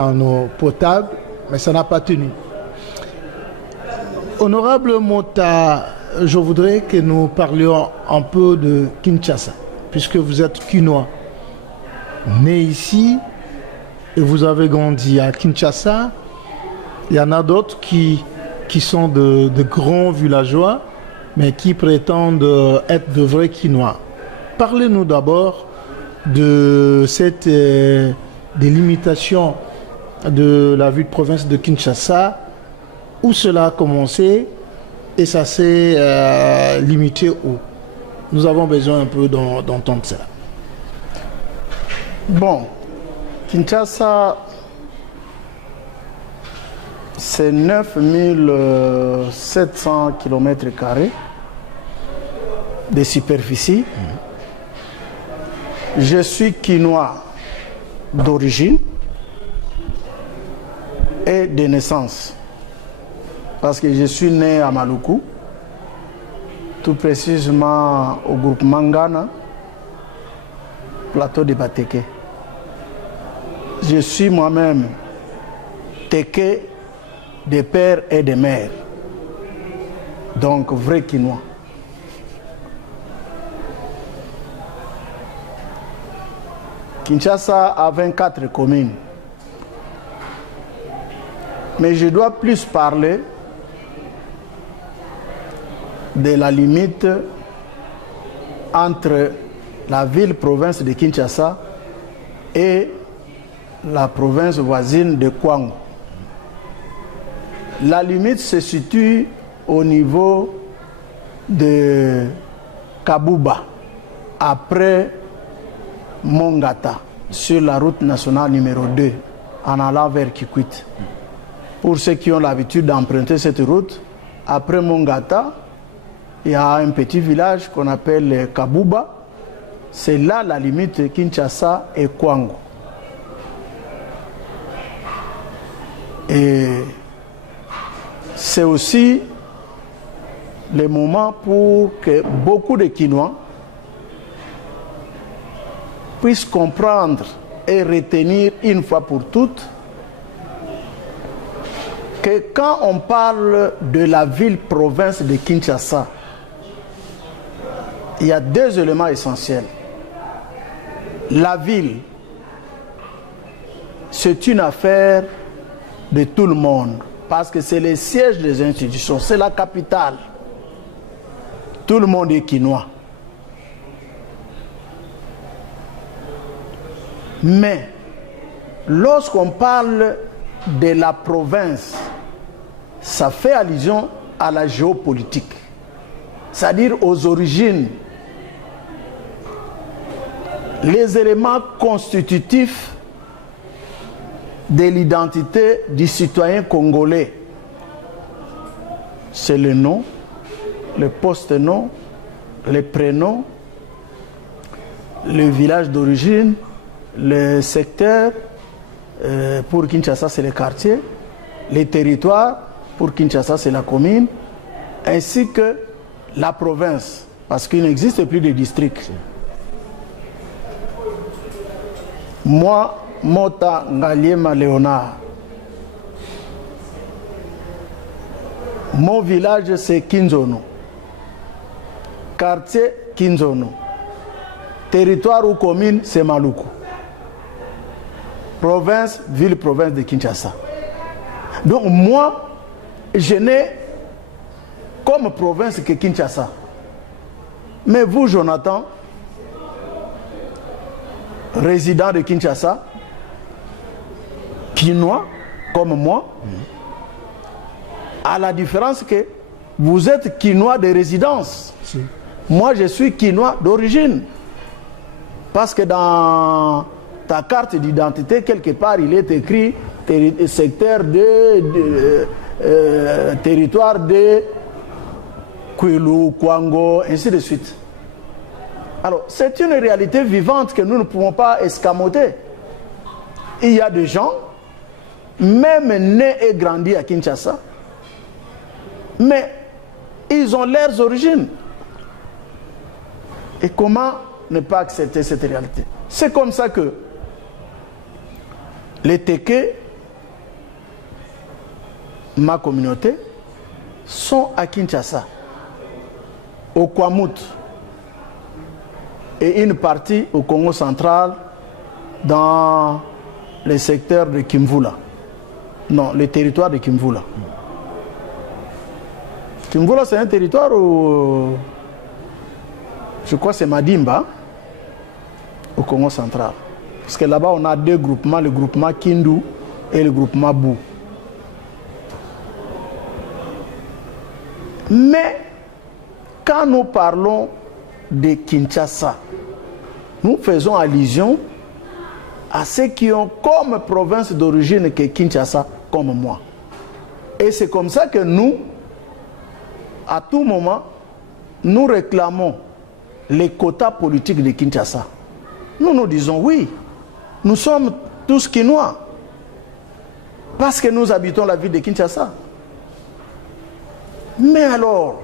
en eau potable, mais ça n'a pas tenu. Honorable Mota, je voudrais que nous parlions un peu de Kinshasa, puisque vous êtes Kinois, né ici et vous avez grandi à Kinshasa. Il y en a d'autres qui sont de grands villageois, mais qui prétendent être de vrais Kinois. Parlez-nous d'abord de cette délimitation de la ville de province de Kinshasa, où cela a commencé et ça s'est limité où. Nous avons besoin un peu d'entendre ça. Bon, Kinshasa, c'est 9700 km² de superficie. Je suis Kinois d'origine et de naissance, parce que je suis né à Maluku, tout précisément au groupe Mangana, plateau de Bateke. Je suis moi-même Teke de père et de mère, donc vrai Kinois. Kinshasa a 24 communes. Mais je dois plus parler de la limite entre la ville-province de Kinshasa et la province voisine de Kwango. La limite se situe au niveau de Kabuba, après Mongata, sur la route nationale numéro 2, en allant vers Kikwit. Pour ceux qui ont l'habitude d'emprunter cette route, après Mongata, il y a un petit village qu'on appelle Kabuba. C'est là la limite Kinshasa et Kwango. Et c'est aussi le moment pour que beaucoup de Kinois puissent comprendre et retenir une fois pour toutes que quand on parle de la ville-province de Kinshasa, il y a deux éléments essentiels. La ville, c'est une affaire de tout le monde, parce que c'est le siège des institutions, c'est la capitale. Tout le monde est Kinois. Mais lorsqu'on parle de la province, ça fait allusion à la géopolitique, c'est-à-dire aux origines, les éléments constitutifs de l'identité du citoyen congolais. C'est le nom, le post-nom, les prénoms, le village d'origine, le secteur, pour Kinshasa c'est le quartier, les territoires, pour Kinshasa c'est la commune, ainsi que la province, parce qu'il n'existe plus de districts. Moi, Mota Ngaliema Léonard, mon village c'est Kinzono, quartier Kinzono, territoire ou commune c'est Maluku, province, ville-province de Kinshasa. Donc moi, je n'ai comme province que Kinshasa. Mais vous, Jonathan, résident de Kinshasa, Kinois, comme moi, à la différence que vous êtes Kinois de résidence. Si. Moi, je suis Kinois d'origine. Parce que dans ta carte d'identité, quelque part, il est écrit secteur de territoire de Kwilu, Kwango, ainsi de suite. Alors, c'est une réalité vivante que nous ne pouvons pas escamoter. Il y a des gens, même nés et grandis à Kinshasa, mais ils ont leurs origines. Et comment ne pas accepter cette réalité? C'est comme ça que les Teke ma communauté, sont à Kinshasa, au Kwamouth, et une partie au Congo central, dans le secteur de Kimvula. Non, le territoire de Kimvula. Kimvula, c'est un territoire où, je crois que c'est Madimba, au Congo central. Parce que là-bas, on a deux groupements, le groupement Kindu et le groupement Bou. Mais, quand nous parlons de Kinshasa, nous faisons allusion à ceux qui ont comme province d'origine que Kinshasa, comme moi. Et c'est comme ça que nous, à tout moment, nous réclamons les quotas politiques de Kinshasa. Nous disons oui, nous sommes tous Kinois, parce que nous habitons la ville de Kinshasa. Mais alors,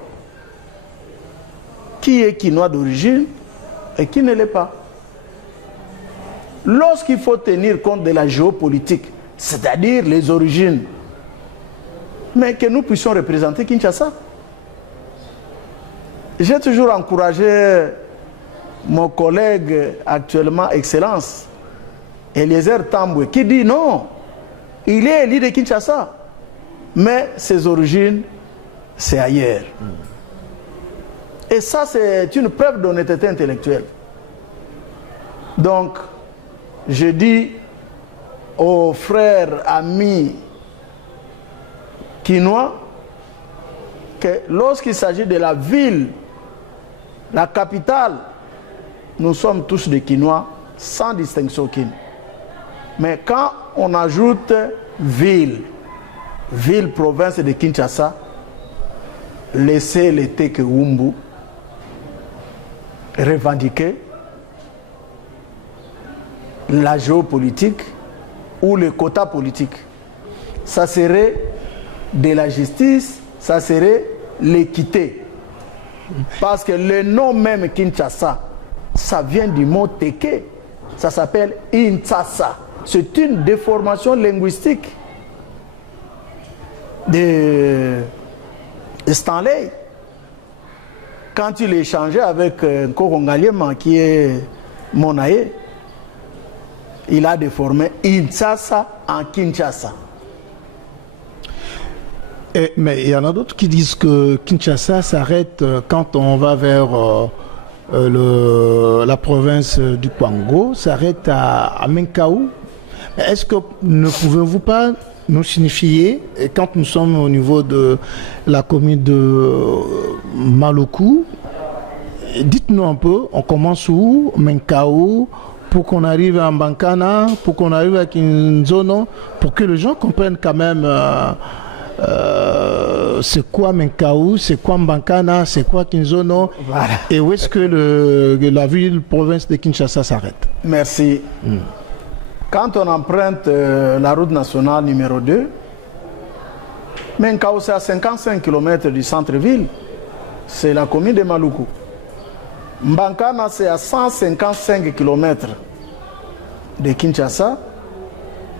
qui est Kinois d'origine et qui ne l'est pas? Lorsqu'il faut tenir compte de la géopolitique, c'est-à-dire les origines, mais que nous puissions représenter Kinshasa. J'ai toujours encouragé mon collègue actuellement, Excellence, Eliezer Tambwe, qui dit non, il est élu de Kinshasa, mais ses origines, c'est ailleurs. Et ça, c'est une preuve d'honnêteté intellectuelle. Donc, je dis aux frères, amis Kinois, que lorsqu'il s'agit de la ville, la capitale, nous sommes tous des Kinois, sans distinction aucune. Mais quand on ajoute ville, province de Kinshasa, laissez le Teke Wumbu revendiquer la géopolitique ou le quota politique. Ça serait de la justice, ça serait l'équité. Parce que le nom même Kinshasa, ça vient du mot Teke. Ça s'appelle Intsasa. C'est une déformation linguistique de Stanley. Quand il échangeait avec Nkokongaliema, qui est mon aïe, il a déformé Intsasa en Kinshasa. Mais il y en a d'autres qui disent que Kinshasa s'arrête quand on va vers la province du Kwango, s'arrête à Menkaou. Est-ce que ne pouvez-vous pas nous signifier, et quand nous sommes au niveau de la commune de Maluku, dites-nous un peu, on commence où, Menkaou, pour qu'on arrive à Mbankana, pour qu'on arrive à Kinzono, pour que les gens comprennent quand même c'est quoi Menkaou, c'est quoi Mbankana, c'est quoi Kinzono, voilà. Et où est-ce que la ville, province de Kinshasa s'arrête? Merci. Quand on emprunte la route nationale numéro 2, Menkaou c'est à 55 km du centre-ville, c'est la commune de Maluku. Mbankana c'est à 155 km de Kinshasa.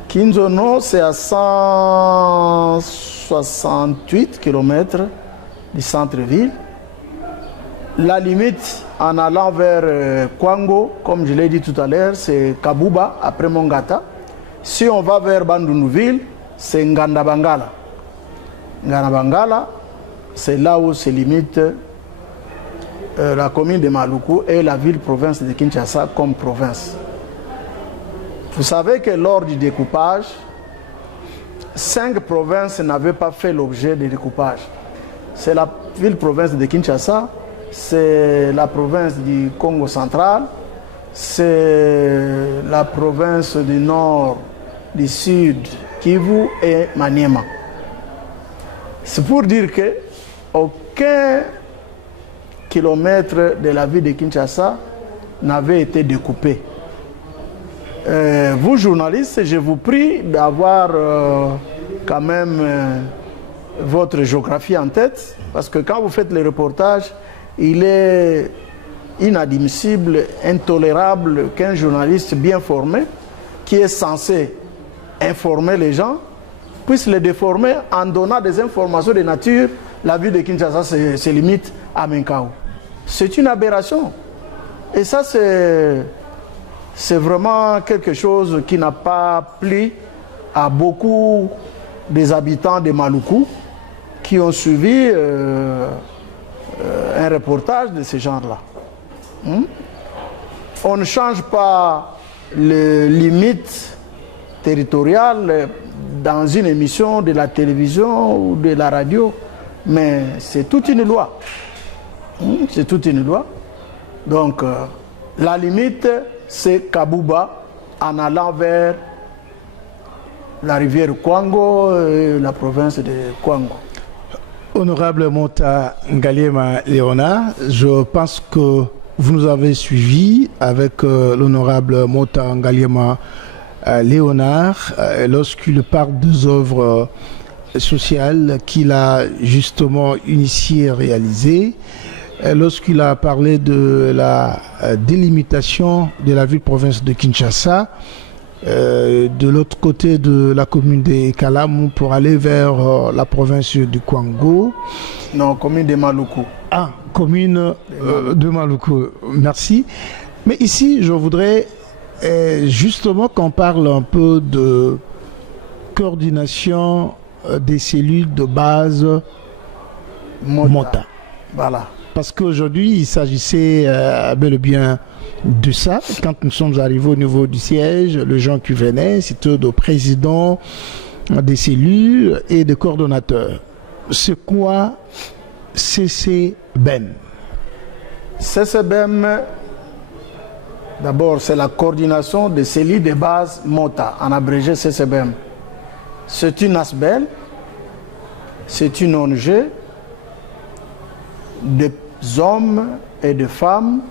Kinzono c'est à 168 km du centre-ville. La limite en allant vers Kwango, comme je l'ai dit tout à l'heure, c'est Kabuba, après Mongata. Si on va vers Bandunuville, c'est Ngandabangala. Ngandabangala, c'est là où se limite la commune de Maluku et la ville-province de Kinshasa comme province. Vous savez que lors du découpage, 5 provinces n'avaient pas fait l'objet du découpage. C'est la ville-province de Kinshasa, c'est la province du Congo central, c'est la province du nord, du sud, Kivu et Maniema. C'est pour dire que aucun kilomètre de la ville de Kinshasa n'avait été découpé. Vous journalistes, je vous prie d'avoir quand même votre géographie en tête, parce que quand vous faites les reportages, il est inadmissible, intolérable qu'un journaliste bien formé, qui est censé informer les gens, puisse les déformer en donnant des informations de nature. La ville de Kinshasa se limite à Menkaou. C'est une aberration. Et ça, c'est vraiment quelque chose qui n'a pas plu à beaucoup des habitants de Maluku qui ont suivi un reportage de ce genre-là. On ne change pas les limites territoriales dans une émission de la télévision ou de la radio, mais c'est toute une loi. C'est toute une loi. Donc, la limite, c'est Kabouba en allant vers la rivière Kwango et la province de Kwango. Honorable Mota Ngaliema Léonard, je pense que vous nous avez suivis avec l'honorable Mota Ngaliema Léonard lorsqu'il parle des œuvres sociales qu'il a justement initiées et réalisées, lorsqu'il a parlé de la délimitation de la ville-province de Kinshasa, de l'autre côté de la commune de Kalamu pour aller vers la province du Kwango. Non, commune de Maluku. Ah, commune de Maluku, merci. Mais ici, je voudrais justement qu'on parle un peu de coordination des cellules de base Mota. Voilà. Parce qu'aujourd'hui, il s'agissait bel et bien de ça. Quand nous sommes arrivés au niveau du siège, les gens qui venaient, c'était de présidents des cellules et des coordonnateurs. C'est quoi CCBEM? CCBEM, d'abord, c'est la coordination des cellules de base Mota, en abrégé CCBEM. C'est une ASBEL, c'est une ONG, des hommes et des femmes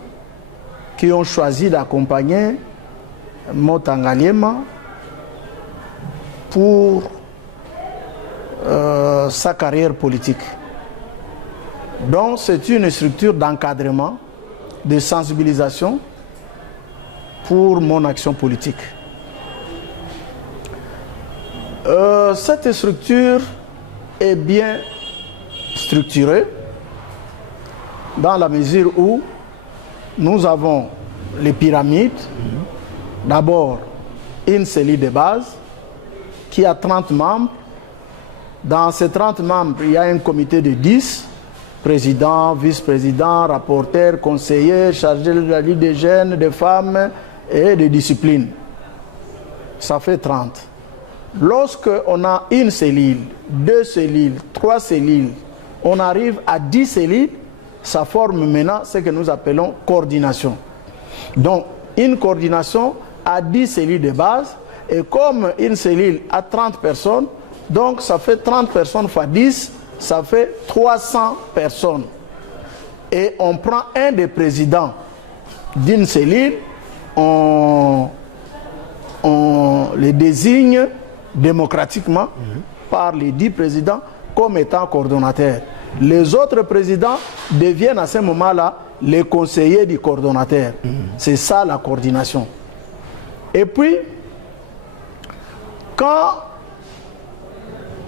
qui ont choisi d'accompagner Mota Ngaliema pour sa carrière politique. Donc c'est une structure d'encadrement, de sensibilisation pour mon action politique. Cette structure est bien structurée dans la mesure où nous avons les pyramides. D'abord, une cellule de base qui a 30 membres. Dans ces 30 membres, il y a un comité de 10, président, vice-président, rapporteur, conseiller, chargé de la vie des jeunes, des femmes et des disciplines. Ça fait 30. Lorsque on a une cellule, 2 cellules, 3 cellules, on arrive à 10 cellules, ça forme maintenant ce que nous appelons coordination. Donc, une coordination a 10 cellules de base, et comme une cellule a 30 personnes, donc ça fait 30 personnes fois 10, ça fait 300 personnes. Et on prend un des présidents d'une cellule, on les désigne démocratiquement par les 10 présidents comme étant coordonnateurs. Les autres présidents deviennent à ce moment-là les conseillers du coordonnateur. C'est ça la coordination. Et puis, quand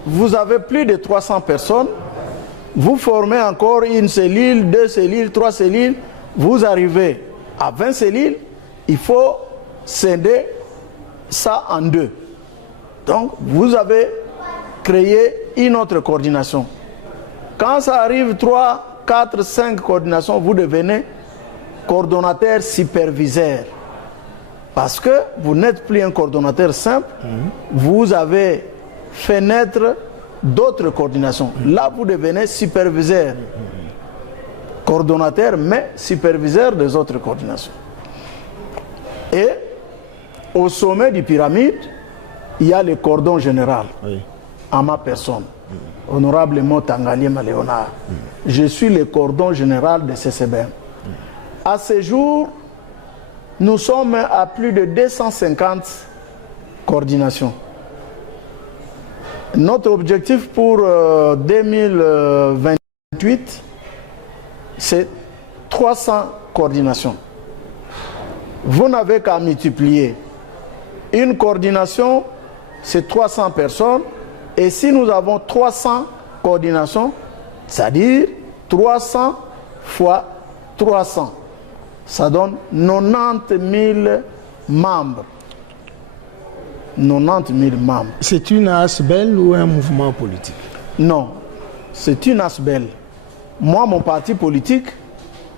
vous avez plus de 300 personnes, vous formez encore une cellule, 2 cellules, 3 cellules, vous arrivez à 20 cellules, il faut scinder ça en 2. Donc, vous avez créé une autre coordination. Quand ça arrive 3, 4, 5 coordinations, vous devenez coordonnateur superviseur. Parce que vous n'êtes plus un coordonnateur simple, vous avez fait naître d'autres coordinations. Là, vous devenez superviseur. Coordonnateur, mais superviseur des autres coordinations. Et au sommet du pyramide, il y a le cordon général, à ma personne. Honorable Mota Ngaliema Léonard. Je suis le cordon général de CCBEM. À ce jour, nous sommes à plus de 250 coordinations. Notre objectif pour 2028, c'est 300 coordinations. Vous n'avez qu'à multiplier. Une coordination, c'est 300 personnes. Et si nous avons 300 coordinations, c'est-à-dire 300 fois 300, ça donne 90 000 membres. 90 000 membres. C'est une ASBEL ou un mouvement politique? Non, c'est une ASBEL. Moi, mon parti politique,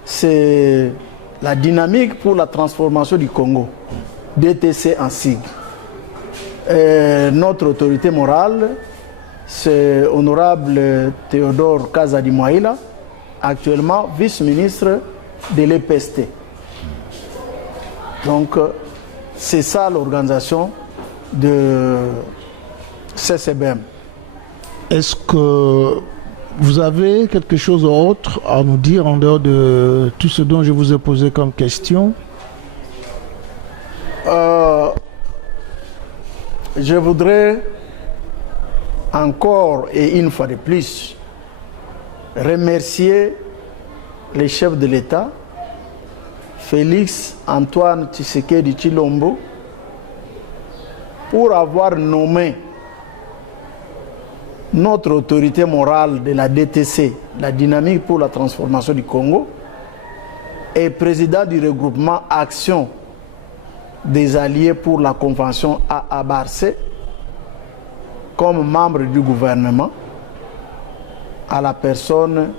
c'est la dynamique pour la transformation du Congo, DTC en sigle. Notre autorité morale, c'est honorable Théodore Kazadi Mouaïla, actuellement vice-ministre de l'EPST. Donc, c'est ça l'organisation de CCBM. Est-ce que vous avez quelque chose d'autre à nous dire en dehors de tout ce dont je vous ai posé comme question? Je voudrais encore et une fois de plus remercier les chefs de l'État, Félix Antoine Tshisekedi Tshilombo, pour avoir nommé notre autorité morale de la DTC, la dynamique pour la transformation du Congo, et président du regroupement Action des alliés pour la convention à Barcé, comme membre du gouvernement, à la personne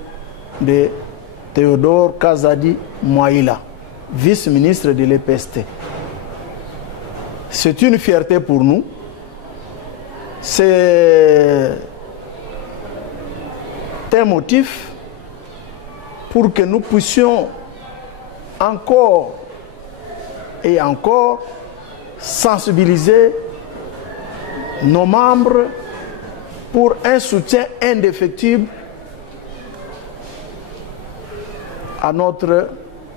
de Théodore Kazadi Mouaïla, vice-ministre de l'EPST. C'est une fierté pour nous. C'est un motif pour que nous puissions encore et encore sensibiliser nos membres pour un soutien indéfectible à notre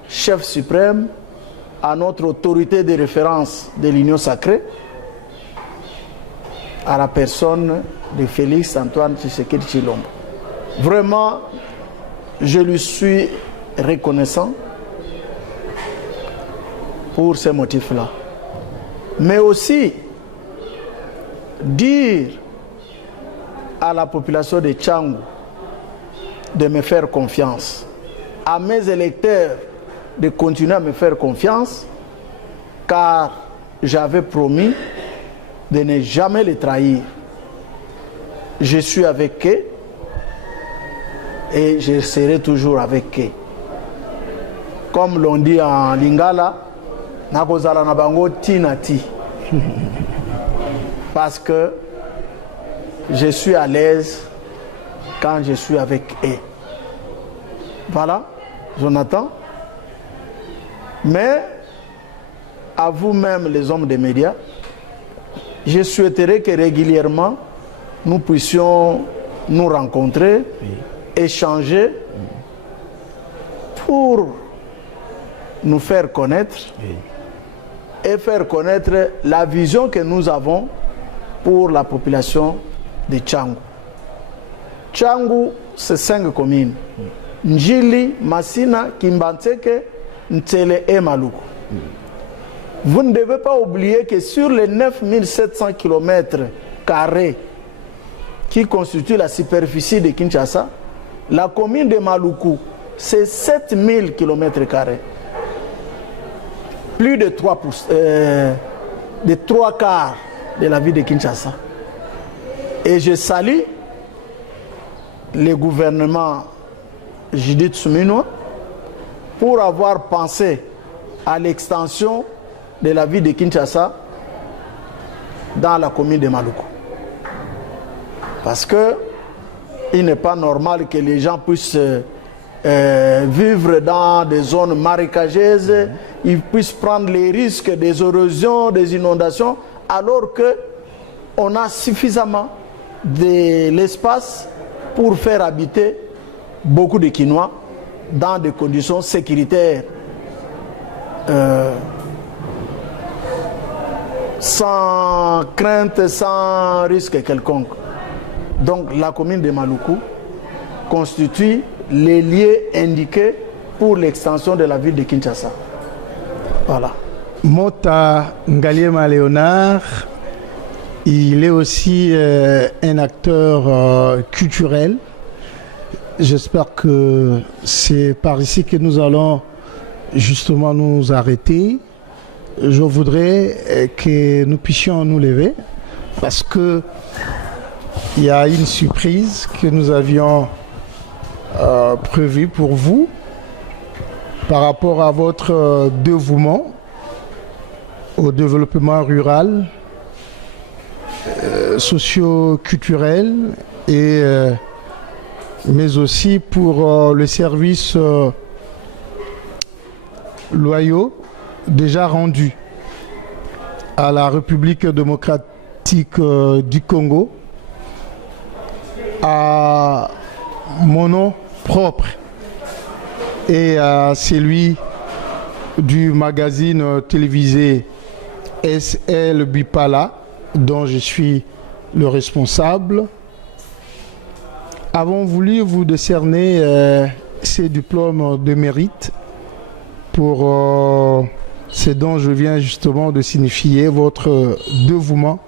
chef suprême, à notre autorité de référence de l'Union sacrée, à la personne de Félix Antoine Tshisekedi Tshilombo. Vraiment, je lui suis reconnaissant pour ces motifs-là. Mais aussi, dire à la population de Tchangou de me faire confiance, à mes électeurs de continuer à me faire confiance, car j'avais promis de ne jamais les trahir. Je suis avec eux et je serai toujours avec eux. Comme l'on dit en lingala, nakozala na bango tinati. Parce que je suis à l'aise quand je suis avec eux. Voilà, Jonathan. Mais à vous-même, les hommes des médias, je souhaiterais que régulièrement nous puissions nous rencontrer, échanger pour nous faire connaître et faire connaître la vision que nous avons pour la population de Tchangou. Tchangou, c'est 5 communes. Njili, Massina, Kimbantseke, Ntsele et Maluku. Vous ne devez pas oublier que sur les 9700 km qui constituent la superficie de Kinshasa, la commune de Maluku, c'est 7000 km. Plus de 3 quarts de la ville de Kinshasa. Et je salue le gouvernement Judith Suminwa pour avoir pensé à l'extension de la ville de Kinshasa dans la commune de Maluku. Parce que il n'est pas normal que les gens puissent vivre dans des zones marécageuses, ils puissent prendre les risques des érosions, des inondations, alors qu'on a suffisamment de l'espace pour faire habiter beaucoup de Kinois dans des conditions sécuritaires sans crainte, sans risque quelconque. Donc la commune de Maluku constitue les lieux indiqués pour l'extension de la ville de Kinshasa. Voilà. Mota Ngaliema Léonard, Il est aussi un acteur culturel. J'espère que c'est par ici que nous allons justement nous arrêter. Je voudrais que nous puissions nous lever parce que il y a une surprise que nous avions prévue pour vous par rapport à votre dévouement au développement rural, socio-culturel et mais aussi pour le service loyaux déjà rendus à la République démocratique du Congo, à mon nom propre et à celui du magazine télévisé SL Bipala, dont je suis le responsable, avons voulu vous décerner ces diplômes de mérite pour ce dont je viens justement de signifier votre dévouement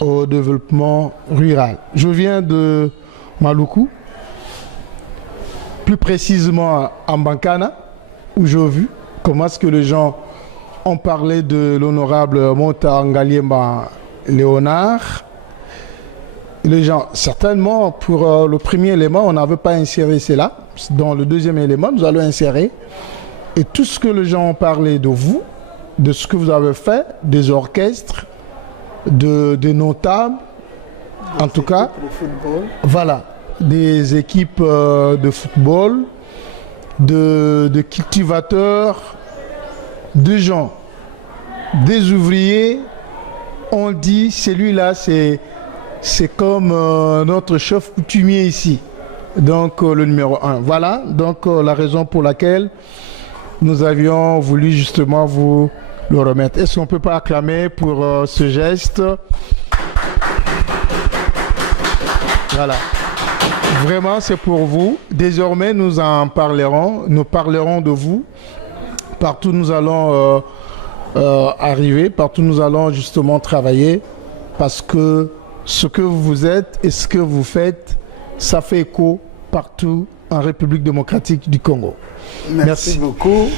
au développement rural. Je viens de Maluku, plus précisément à Mbankana, où j'ai vu comment est-ce que les gens ont parlé de l'honorable Mota Ngaliema Léonard. Les gens, certainement, pour le premier élément, on n'avait pas inséré cela. Dans le deuxième élément, nous allons insérer. Et tout ce que les gens ont parlé de vous, de ce que vous avez fait, des orchestres, des notables, en tout cas, voilà, des équipes de football, de cultivateurs, de gens, des ouvriers, on dit celui-là c'est comme notre chef coutumier ici, donc le numéro 1. Voilà donc la raison pour laquelle nous avions voulu justement vous le remettre. Est-ce qu'on ne peut pas acclamer pour ce geste? Voilà. Vraiment, c'est pour vous. Désormais, nous en parlerons. Nous parlerons de vous. Partout nous allons arriver, partout nous allons justement travailler, parce que ce que vous êtes et ce que vous faites, ça fait écho partout en République démocratique du Congo. Merci beaucoup.